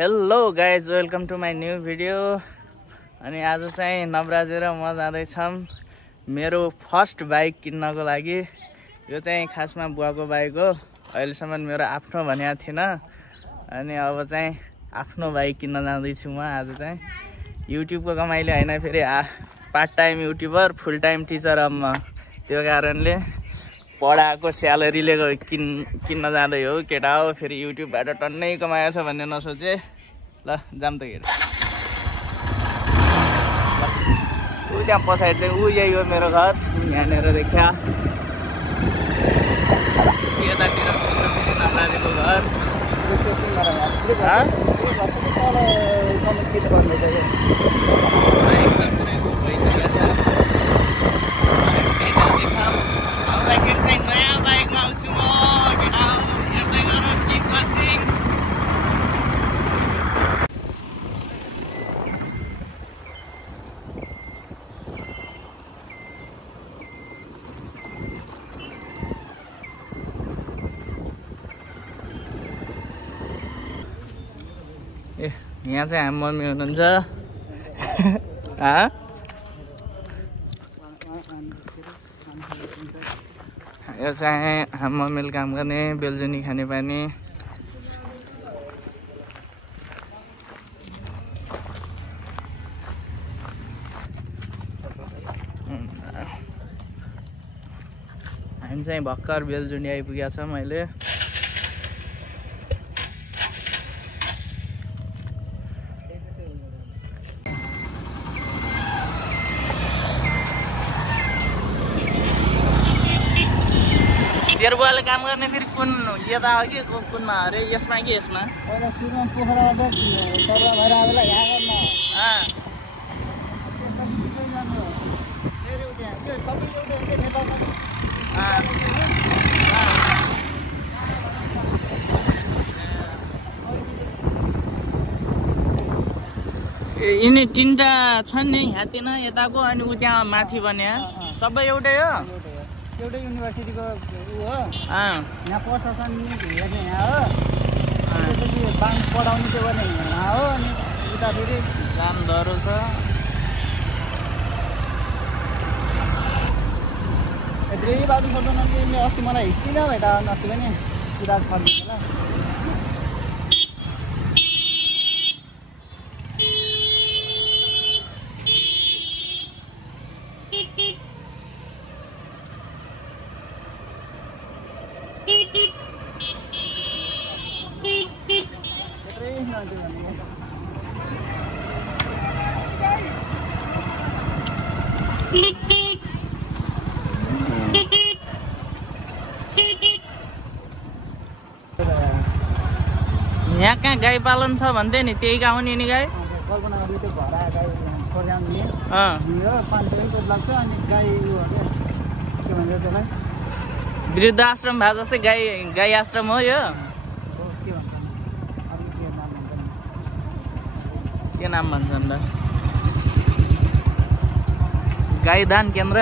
Hello guys, welcome to my new video. अनि आज चाहिँ नवराज र म जाँदैछौँ मेरो फर्स्ट बाइक किन्नको लागि। यो चाहिँ खासमा बुवाको बाइक हो। अहिलेसम्म मेरो आफ्नो भनेको थिएन। अनि अब चाहिँ आफ्नो बाइक किन्न जाँदैछु म। आज चाहिँ युट्युबको कमाइले होइन, फेरि पार्ट टाइम युट्युबर फुल टाइम टिचर अब म। त्यो कारणले पढाएको स्यालेरीले किन्न जाँदै हो। केटा हो, फेरि युट्युबबाट टन्नै कमाएको छ भन्ने नसोचे। ल जाम त केटा। ऊ त्यहाँ पछाडि चाहिँ यही हो मेरो घर। यहाँनिर देखा यतातिर फेरि नवराजेको घर। एकदम भइसकेको छ। आउँदाखेरि चाहिँ नयाँ बाइकमा आउँछु म। केटा हेर्दै गरौँ, किप वाचिङ। ए यहाँ चाहिँ हामी मम्मी हुनुहुन्छ। यो चाहिँ हामी मम्मीले काम गर्ने, बेलजुनी खाने पानी। हामी चाहिँ भर्खर बेलजुनी आइपुगेको छौँ अहिले। तेरो बुवाले काम गर्ने फेरि कुन यता हो कि कुनमा अरे, यसमा कि यसमा? यिनी तिनवटा छन् नि, यहाँ यताको अनि ऊ त्यहाँ माथि बन्या सबै एउटै हो। एउटै युनिभर्सिटीको ऊ हो। यहाँ प्रशासन हेर्ने यहाँ हो। त्यसपछि ब्याङ्क पढाउने त्यो गर्ने यहाँ हो। अनि उता फेरि जामदरो छ। धेरै बाटो सक्दैन कि अस्ति मलाई हिँड्किन भेटा अस्ति पनि कुरा फर्किन्छ होला। यहाँ कहाँ गाई पालन छ भन्थे नि, त्यही गाउँ नि गाई। कल्पना गरी त्यो घर आयो गाई खोर्याउने हो। 500 रुपियाँ लाग्छ। अनि गाई ऊ हो क्या, के भन्छ त्यसलाई, वृद्ध आश्रम भए जस्तै गाई आश्रम हो यो। के भन्छ अरू के नाम भन्छ, के नाम भन्छन् त? गाईदान केन्द्र।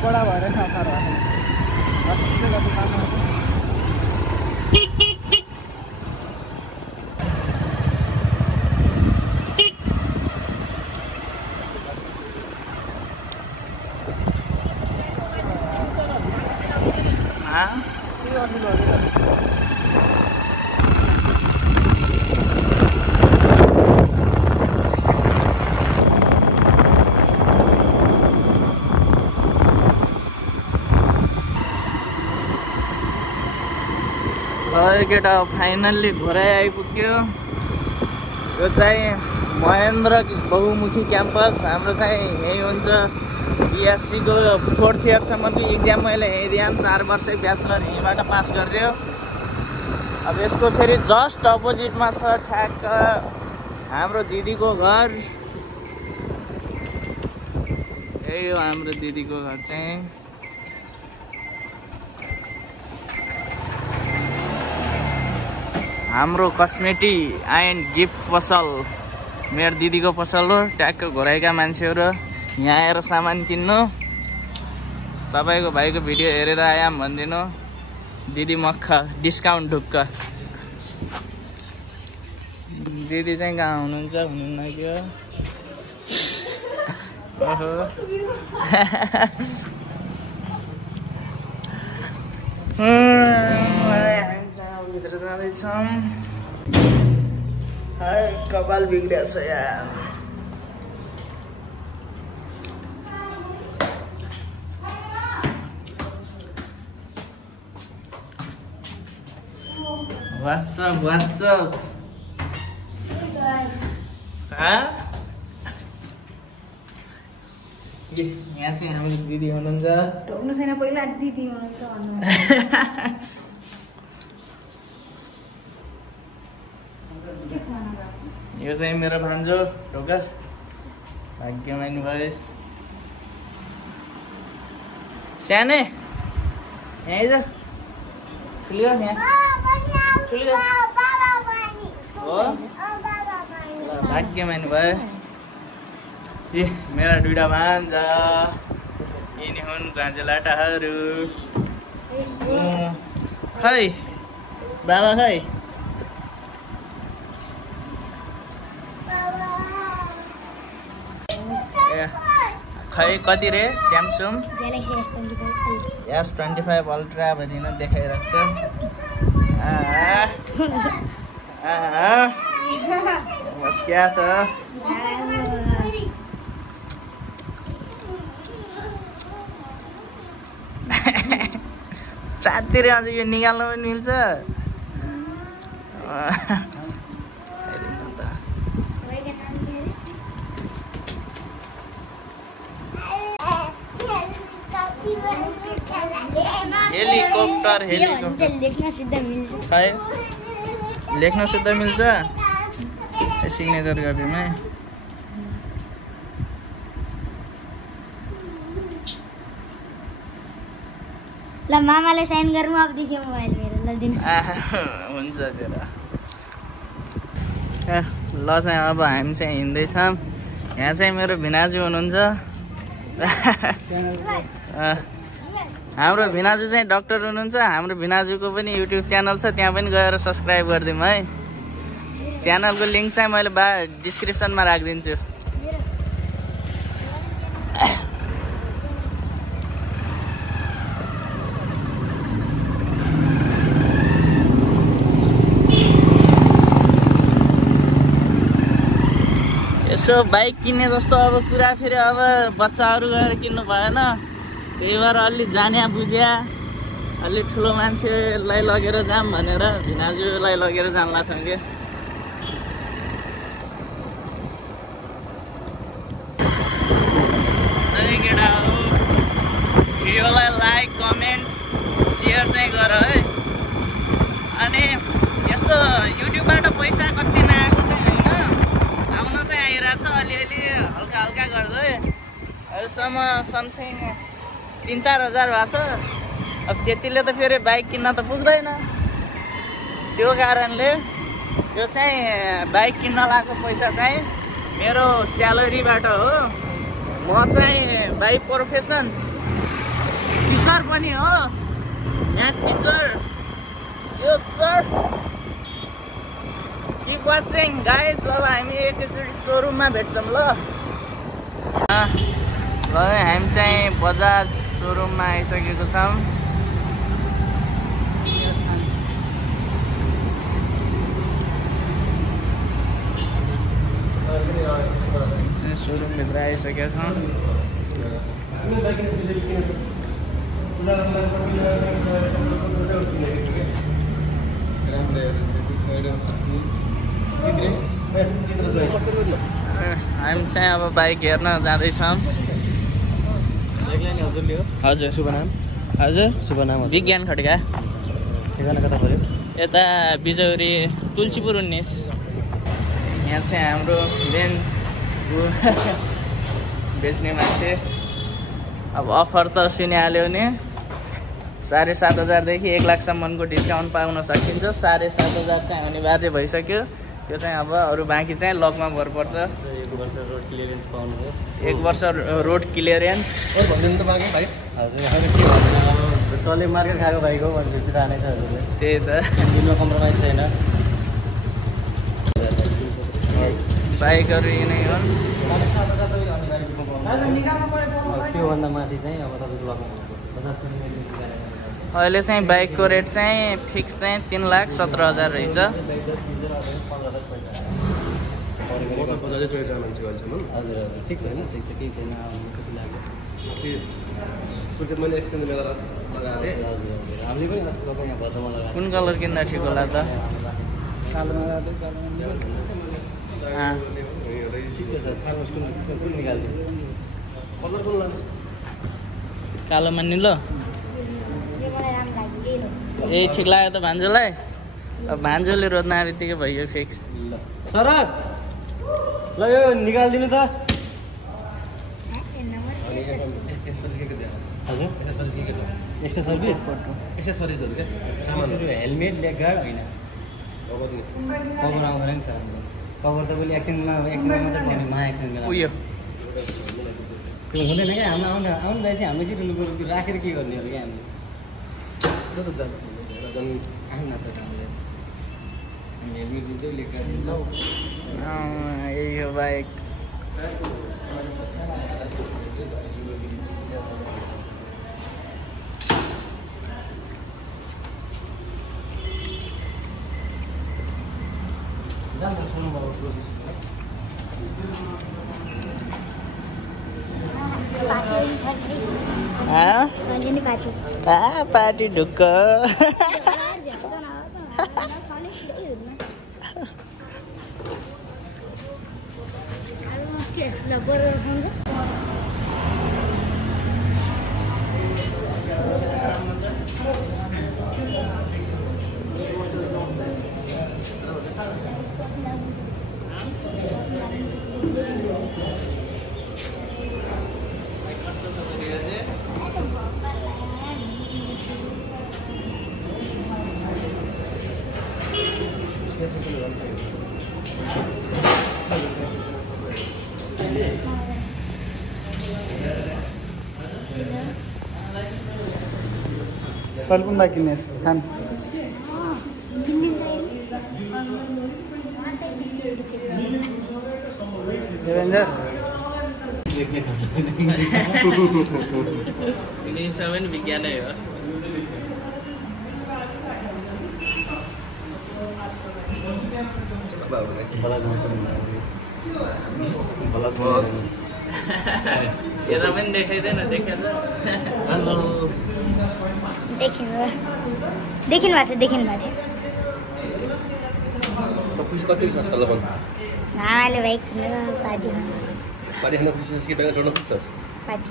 बडा भएर केटा फाइनल्ली घरै आइपुग्यो। यो चाहिँ महेन्द्र बहुमुखी क्याम्पस। हाम्रो चाहिँ यही हुन्छ। बिएससीको 4th इयरसम्मको इक्जाम मैले यहीँ दिएँ। 4 वर्षै ब्याचलर यहीँबाट पास गरियो। अब यसको फेरि जस्ट अपोजिटमा छ ठ्याक्क हाम्रो दिदीको घर। यही हो हाम्रो दिदीको घर चाहिँ। हाम्रो कस्मेटिक एन्ड गिफ्ट पसल मेरो दिदीको पसल हो। ट्याक्क घोराइका मान्छेहरू यहाँ आएर सामान किन्नु। तपाईँको भाइको भिडियो हेरेर आयाम भनिदिनु। दिदी मक्खा डिस्काउन्ट ढुक्क। दिदी चाहिँ कहाँ हुनुहुन्छ हुनुहुन्न कि हो? ओहो भित्र जाँदैछौँ। कपाल बिग्रिया छ यार। What's up? What's up? यहाँ चाहिँ हाम्रो दिदी हुनुहुन्छ। ढोक्नु छैन पहिला दिदी हुनुहुन्छ भन्नु। यो चाहिँ मेरो भान्जो ढोका। भाग्यमानी भएस। सानै यहाँ आइज। ठुलियो यहाँ ठुलियो हो। भाग्यमानी भयो। ए मेरा दुईटा भान्जा यिनी हुन् भान्जा लाटाहरू। खै बाबा खै खै कति रे स्यामसङ S25 अल्ट्रा भनिन देखाइरहेको छ। क्या छ चाँतिर अझ यो निकाल्नु पनि मिल्छ। हेलिकप्टर हेलिकप्टर खै लेख्न शुद्ध मिल्छ। सिग्नेचर गरिदिउँ है। ल मामाले साइन गर्नु अबदेखि मोबाइल मेरो ल दिनुस्। हुन्छ तेरो। ल चाहिँ अब हामी चाहिँ हिँड्दैछौँ। यहाँ चाहिँ मेरो भिनाजु हुनुहुन्छ। हाम्रो भिनाजु चाहिँ डक्टर हुनुहुन्छ। हाम्रो भिनाजुको पनि युट्युब च्यानल छ, त्यहाँ पनि गएर सब्सक्राइब गरिदिउँ है। च्यानलको लिङ्क चाहिँ मैले डिस्क्रिप्सनमा राखिदिन्छु। यसो बाइक किन्ने जस्तो अब कुरा फेरि अब बच्चाहरू गएर किन्नु भएन। त्यही भएर अलि जान्या बुझ्या अलि ठुलो मान्छेलाई लगेर जाऊँ भनेर भिनाजुलाई लगेर जान्ला छौँ कि। केटाहरू भिडियोलाई लाइक कमेन्ट सेयर चाहिँ गर है। अनि यस्तो युट्युबबाट पैसा कति नआएको चाहिँ होइन, आउन चाहिँ आइरहेछ अलिअलि हल्का हल्का गर्दै। अहिलेसम्म समथिङ 3-4 हजार भएको छ। अब त्यतिले त फेरि बाइक किन्न त पुग्दैन। त्यो कारणले यो चाहिँ बाइक किन्न लागेको पैसा चाहिँ मेरो स्यालेरीबाट हो। म चाहिँ बाई प्रोफेसन टिचर पनि हो, म्याथ टिचर। यो सर किप वाचिङ गाइज। अब हामी एकैचोटि सोरुममा भेट्छौँ ल। हामी चाहिँ बजाज सोरुममा आइसकेको छौँ। सोरुमभित्र आइसकेका छौँ। हामी चाहिँ अब बाइक हेर्न जाँदैछौँ। हजुर शुभ नाम? हजुर शुभ नाम विज्ञान खड्का। ठेगाना कता पऱ्यो? यता बिजौरी तुलसीपुर 19। यहाँ चाहिँ हाम्रो मेन बेच्ने मान्छे। अब अफर त सुनिहाल्यो नि, 7,500 देखि 1 लाखसम्मको डिस्काउन्ट पाउन सकिन्छ। 7,500 चाहिँ अनिवार्य भइसक्यो। त्यो चाहिँ अब अरू बाँकी चाहिँ लकमा भर पर्छ। 1 वर्ष रोड क्लियरेन्स पाउनु हो। 1 वर्ष रोड क्लियरेन्स। भन्दिनु त बाँकी भाइ हजुर अब के भन्नु अब चले मार्केट खाएको भाइको भनेर थाहा नै छ हजुरले। त्यही त दिनमा कम्प्रोमाइज छैन। बाइकहरू यिनै हुन्। त्योभन्दा माथि चाहिँ अब तपाईँको लकमा अहिले चाहिँ बाइकको रेट चाहिँ फिक्स चाहिँ 3,17,000 रहेछ। हजुर हजुर ठिक छ होइन ठिक छ केही छैन खुसी लाग्यो। मैले एक्सचेन्ज गरेर लगाएको थिएँ। हजुर हजुर हामीले पनि कस्तो लगाएको यहाँ भद्रमा लगाएको। कुन कलर किन्दा ठिक होला त? कालोमा राख्दै कालोमा ठिक छ सर छाड्नुहोस् कुन निकालिदिनु। कलर कुन लानु? कालोमा निलो ए ठिक लाग्यो त भान्जोलाई। अब भान्जोले रोज्न आए बित्तिकै भइयो फिक्स। ल शरद ल यो निकालिदिनु त। हजुर एक्स्ट्रा सर्भिस एसेसरिजहरू क्या हेलमेट लेग गार्ड होइन कभर आउँदैन नि सर। कभर त पहिले एक्सिडेन्टमा मात्रै पाउने महा एक्सिडेन्टमा उयो त्यो हुँदैन क्या हाम्रो आउनुलाई चाहिँ हामीले के ठुलो राखेर के गर्ने हो क्या हामीले आउनु नसक्छ हामीले हेलमेट दिन्छौँ लेग गार्ड दिन्छौँ। यही हो बाइक। पार्टी ढुक्क कहिले कुन बाइक किन्ने खान एभेन्जर सबै विज्ञानै हो। यता पनि देखाइँदैन देखाउँछ। देखिनु भएको थियो खुसी कति छ लबन मामाले बाइक किनेर पादिनु पाडिन खुसी छ कि बाइक चढ्न खुसी छ पादी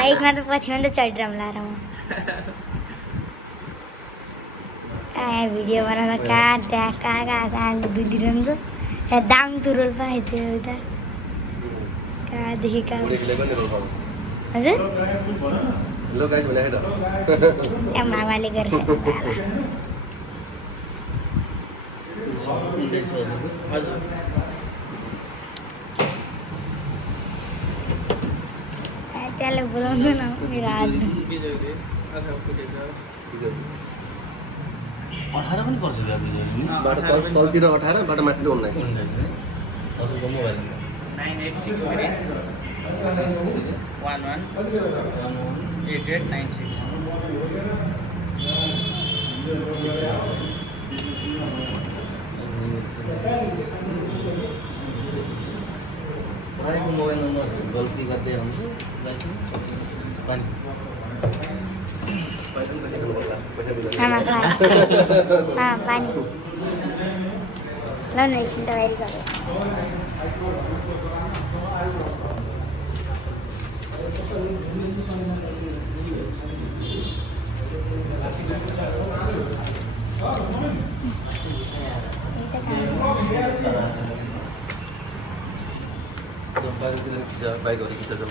बाइकमा त पछि पनि त चढिरहँ लाएर म भिडियो बनाउँदा कहाँ दुलिरहन्छ यहाँ दाङ तुरुल पाएँ थियो उता कहाँदेखि कहाँ हजुर लो गाइस भनेको त यहाँ मामाले गर्छ त्यसलाई बोलाउँदैन मेरो हात 18 पनि पर्छ क्या बाटो तलतिर 18 बाटो माथि 19 हजुरको मोबाइल 9863 भाइको मोबाइल नम्बर गल्ती गर्दै हुन्छ पानी पानी ल न एकछिन तयारी गरौँ बाइकहरु खिच्छ ल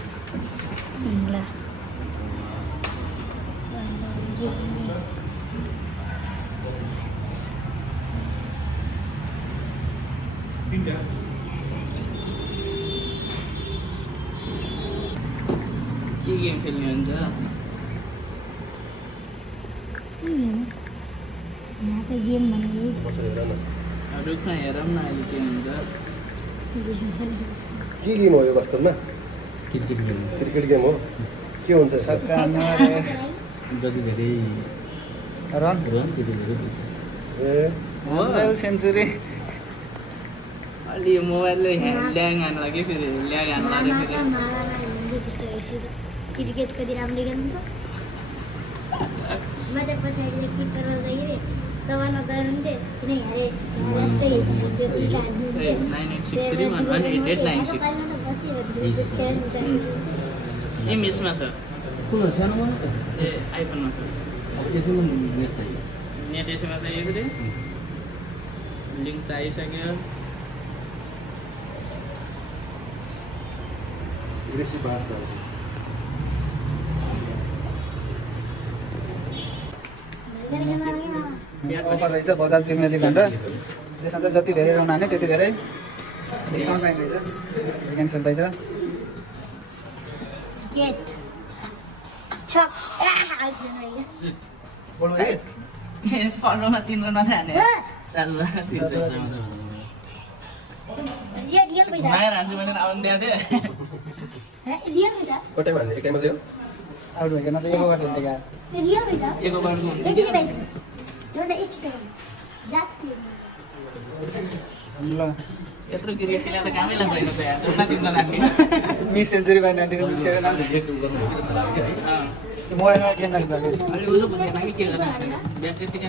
के गेम खेल्ने हुन्छ यहाँ त गेम भनेको रुख हेरौँ न अहिले के हुन्छ के गेम हो यो वास्तवमा क्रिकेट गेम क्रिकेट गेम हो के हुन्छ जति धेरै रन त्यति धेरै पैसा ए 100 सेन्चुरी अलि मोबाइलले ल्याङ हान्न लाग्यो फेरि ल्याङ हान्न लाग्यो फेरि क्रिकेट कति राम्रो खेल्नुहुन्छ म त पछाडि किपर गर्दाखेरि सबभन्दा डर हुन्थ्यो किन हेरे यस्तै त्यो 9863 सिम यसमा छ कुन सानोमा ए आइफोनमा छ यसमा नेट चाहियो नेट यसमा चाहियो फेरि लिङ्क त आइसक्यो एग्रेसिभ भाषा अफर रहेछ बजाज प्रिमियर लिग भनेर त्यसमा चाहिँ जति धेरै रन हाल्ने त्यति धेरै डिस्काउन्ट पाइँदैछ गेम खेल्दैछ फर्लोमा 3 रन मात्रै हाने माया हान्छु भनेर आउनु दिएको थिएँ कतै भन्ने एक टाइममा ल्याऊ आउट भइकन त एक ओभर खेल्दै गयो एक ओभरको हुन्छ ल यत्रो क्रिकेट खेलेर त कामै लाग्दैन त यार दुःख दिन लाग्ने मिस सेन्चुरी बाइ 97 मोबाइलमा गेम राख्नु अलि उयो बुझेन कि के गर्नु ब्याट त्यतिकै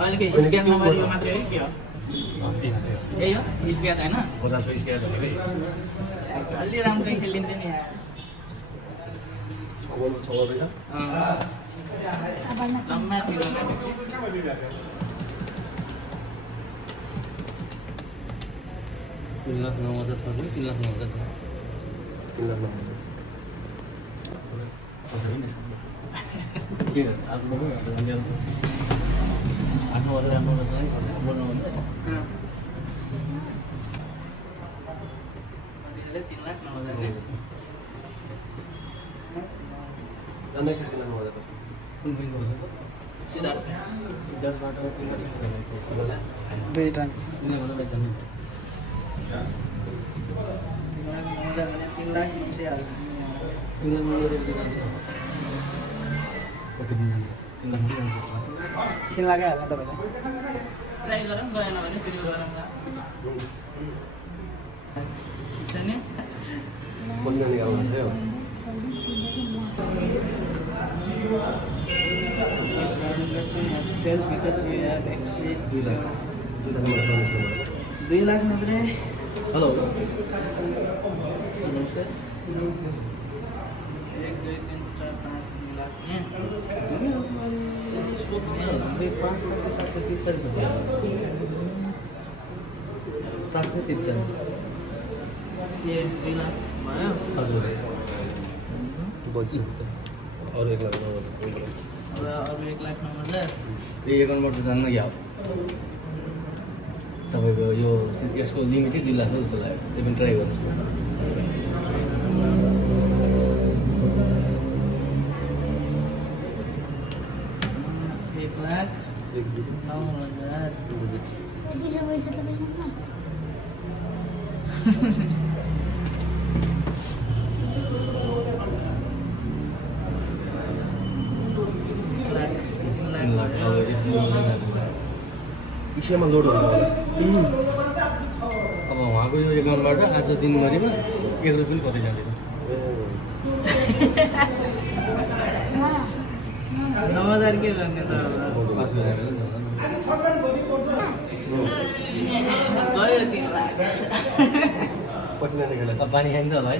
अहिले के स्क्यान नम्बर यो मात्रै हो के हो यही हो स्क्यान हैन 50 पैसा स्क्यान भनेकै अलि राम्रो खेलिन्थ्यो नि यार छ रहेछ जम्मा थियो तीन लाख 9,000 छ कि 3 लाख 9,000 के आफ्नो आफ्नो राम्रो चाहिँ बोल्नु भन्दा 3 लाख 9,000 रमेश किन नहुँदा कुन बैंक हो सिधा सिद्धार्थबाट 3 लाख दुई टन किन भन्दा बाइ जानु 3 लाख 9,000 किन लाग्यो होला तपाईँलाई ट्राई गरौँ गएन भने फेरि गरौँ न बोल्न निकाल्नु थियो because you have exceed 2 lakh 2 lakh मात्रै हेलो नमस्कार 1 2 3 4 5 3 लाख 743 ये 2 लाख भयो हजुर बज्छु अरु 1 लाख अब अरु 1 लाख 9,000 यो एकाउन्टबाट जान्न क्या तपाईँको यो यसको लिमिटै 2 लाख हो जस्तो लाग्यो त्यो पनि ट्राई गर्नुहोस् न 1 लाख 9,000 इसियामा लोड हुन्छ होला अब उहाँको यो एकाउन्टबाट आज दिनभरिमा 1 रुपियाँ पनि कतै जाँदैन 9,000 के गर्ने त गयो 3 लाख पछि जाने खेला अब पानी खाइन्छ होला है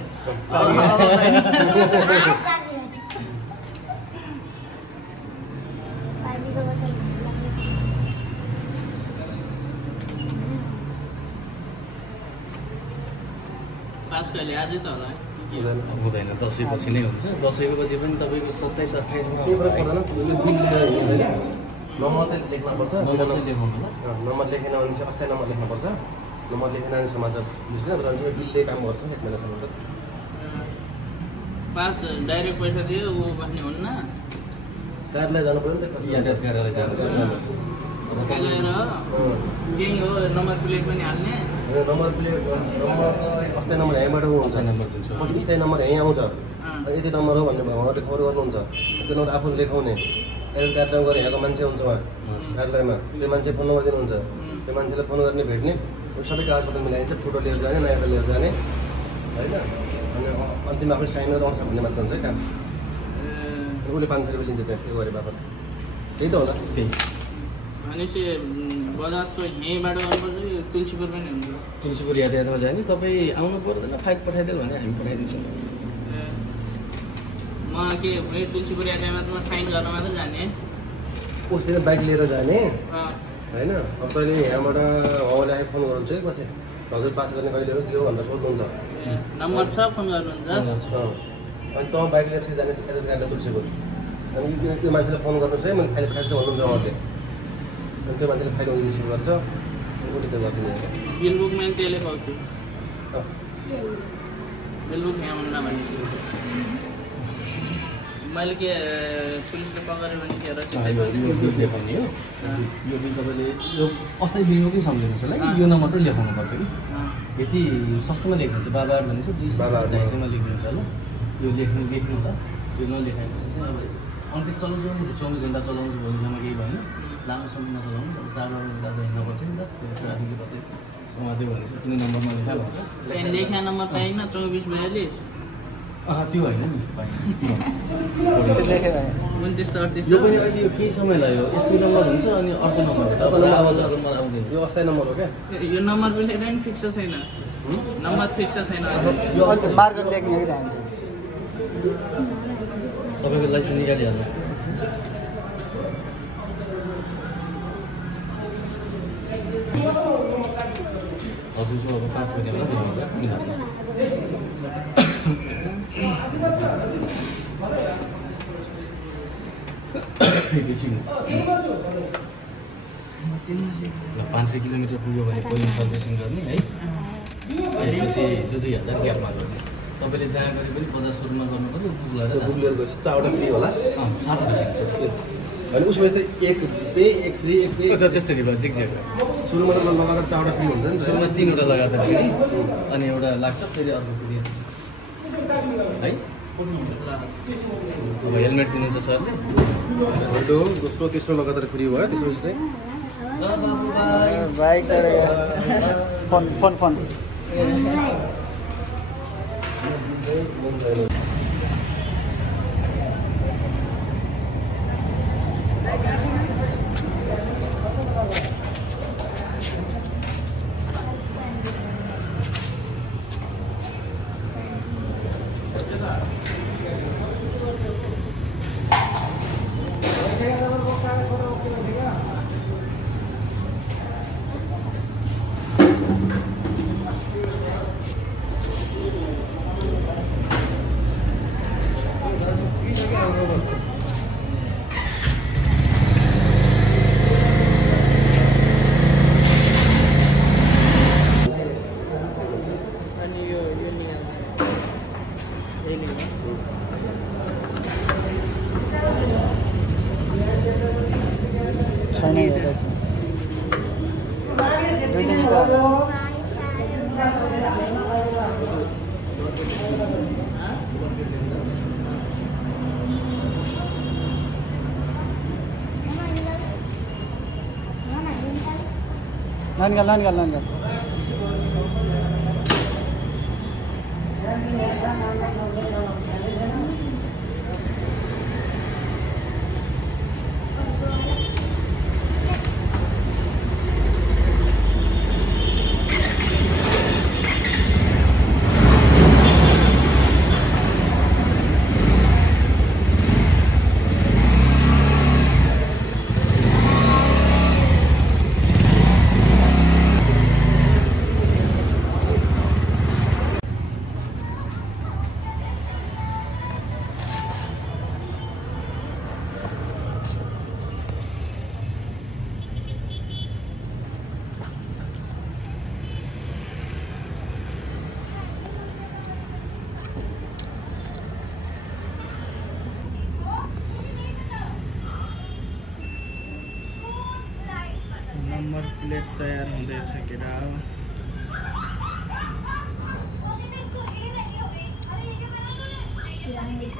पास कहिले आजै त होला है हुँदैन दसैँ पछि नै हुन्छ दसैँको पछि पनि तपाईँको 27-28 मा त्यो फरक पर्दैन यो बिल लिएर हिँड्दैन नम्बर चाहिँ लेख्नुपर्छ नम्बर चाहिँ लेखाउनु होला नम्बर लेखेन भने चाहिँ अस्थायी नम्बर लेख्नुपर्छ नम्बर लेखेन भने समाचार बुझ्दैन तर बिलले काम गर्छ 1 महिनासम्म त पास डाइरेक्ट पैसा दियो ऊ भन्ने हुन्न कार्यालय जानु पर्यो नि त यातायात कार्यालय जानु गएर त्यही हो नम्बर प्लेट पनि हाल्ने नम्बर प्लेट नम्बर अस्थायी नम्बर यहीँबाट हुन्छ नम्बर दिन्छ पछि स्थायी नम्बर यहीँ आउँछ यति नम्बर हो भन्ने उहाँहरूले खबर गर्नुहुन्छ त्यो नम्बर आफूले लेखाउने कार्यालयमा गएर यहाँको मान्छे हुन्छ उहाँ कार्यालयमा त्यो मान्छे फोन नम्बर दिनुहुन्छ त्यो मान्छेलाई फोन गर्ने भेट्ने सबै कागजपत्र मिलाइन्छ फोटो लिएर जाने नयाँ लिएर जाने होइन अनि अन्तिम आफूले साइन गरेर आउँछ भन्ने मात्र हुन्छ काम उसले 500 रुपियाँ लिन्छ त्यहाँ त्यो गरे बापत त्यही त होला त्यही भनेपछि बजाजको यहीँबाट गर्नुपर्छ कि तुलसीपुर पनि हुन्छ तुलसीपुर यातायातमा जाने तपाईँ आउनु पर्दैन फाइल पठाइदियो भने हामी पठाइदिन्छौँ म के तुलसीपुर यातायातमा साइन गर्न मात्र जाने उसले बाइक लिएर जाने होइन अब तैँले यहाँबाट उहाँले आएर फोन गर्नुहुन्छ कि कसै हजुर पास गर्ने कहिले हो के हो भनेर सोध्नुहुन्छ नम्बर छ फोन गर्नुहुन्छ अनि तँ बाइक लिएर जाने गाडी तुलसीपुर अनि त्यो मान्छेलाई फोन गर्नुहोस् है मैले फाइल पठाएको छु भन्नुहुन्छ उहाँहरूले अनि त्यो मान्छेले फाइल रिसिभ गर्छ उसले त्यो गरिदिने बिल बुक मैले त्यसले पाउँछु बिल बुक यहाँ हुन्न भनेपछि मैले के पुलिसले पक्रेँ भने के यो बिल देखाउने हो यो बिल तपाईँले यो अस्थायी बिल पनि सम्झिनुहोस् होला कि यो नम्बर चाहिँ लेखाउनुपर्छ कि यति सस्तोमा लेखिदिन्छ 12 भनेपछि 200-250 लेखिदिन्छ होला यो लेख्नु होला यो नलेखाएपछि चाहिँ अब 29 चलाउँछु भने 24 घन्टा चलाउँछु भोलिसम्म केही भएन लामो समय नचलाउनु अब 4 घन्टा हिँड्नुपर्छ नि त त्यो ट्राफिकले कतै समात्यो भने चाहिँ कुनै नम्बरमा लेखा भन्छ लेखा नम्बर पाइन 2442 त्यो होइन नि यो पनि अहिले यो केही समय लाग्यो यस्तो नम्बर हुन्छ अनि अर्को नम्बर आउँदैन यो अस्थायी नम्बर हो क्या यो नम्बर पनि फिक्स छैन नम्बर फिक्स छैन यो मार्केट लेख्ने कि तपाईँको लाइसेन्स निकालिहाल्नुहोस् हजुरको अब पास गर्ने बेला एकैछिन 500 किलोमिटर पुग्यो भने पहिलो सर्भिसिङ गर्ने है त्यसपछि 2000 ग्यापमा गर्ने तपाईँले जहाँ गरे पनि बजार सुरुमा गर्नु पर्यो बुक लिएर गएपछि 4वटा फ्री होला 60 अनि उसमा चाहिँ एक पे एक फ्री त्यस्तै भयो जिगज्याग सुरुमा त लगातार 4वटा फ्री हुन्छ नि सुरुमा 3वटा लगातार फेरि अनि एउटा लाग्छ फेरि अर्को फेरि है हेलमेट दिनुहुन्छ सरले पहिलो दोस्रो तेस्रो लगातार फ्री भयो त्यसपछि चाहिँ बाइक चढेको फोन Langal.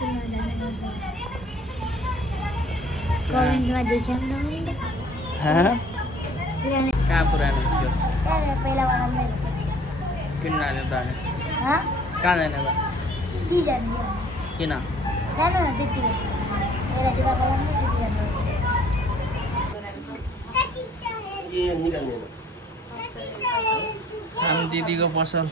स्कुलमा जानुपर्छ कमेन्टमा देखाउँ न कहाँ पुरानो स्कुल पहिला बनाउँदै किन जाने त अनि हँ कहाँ जाने त ती जाने किन जानु न त्यतिकै पहिला चाहिँ बनाउँदै त्यति जानुपर्छ हामी दिदीको पसल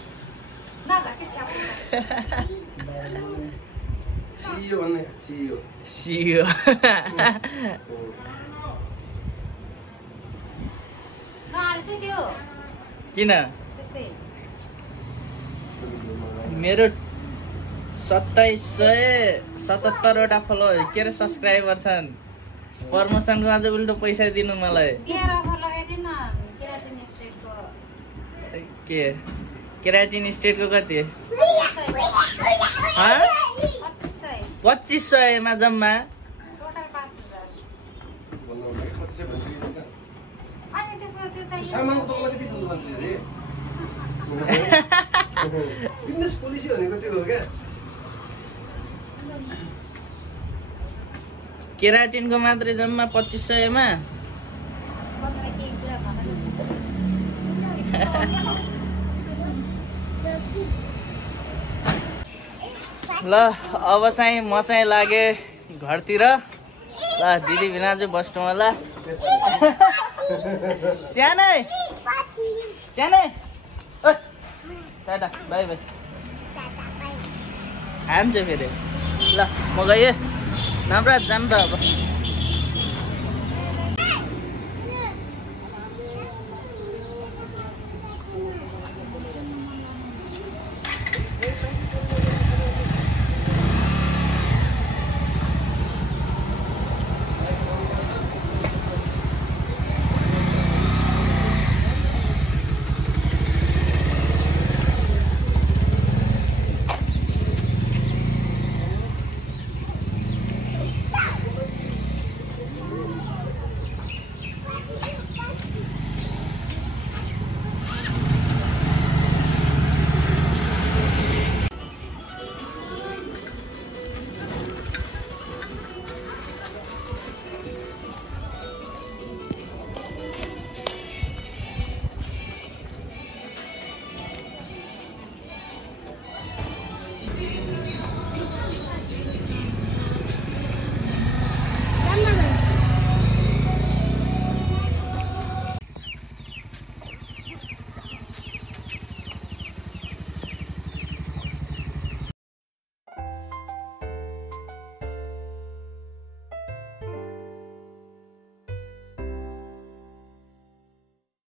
सियो किन मेरो 2777वटा फलो के अरे सब्सक्राइबर छन् प्रमोसनको अझ उल्टो पैसा दिनु मलाई के केराटिन स्टेटको कति 2500 मा जम्मा सामानको तल कति छ मान्छेले बिजनेस पोलिसी भनेको त्यो हो क्या केराटिनको मात्रै जम्मा 2500 मा ल अब चाहिँ म चाहिँ लागे घरतिर ल दिदी बिनाजु बस्नु होला सानै सानै ओइ टाटा बाई बाई हान्छ फेरि ल म गएँ नम्रत जानु त अब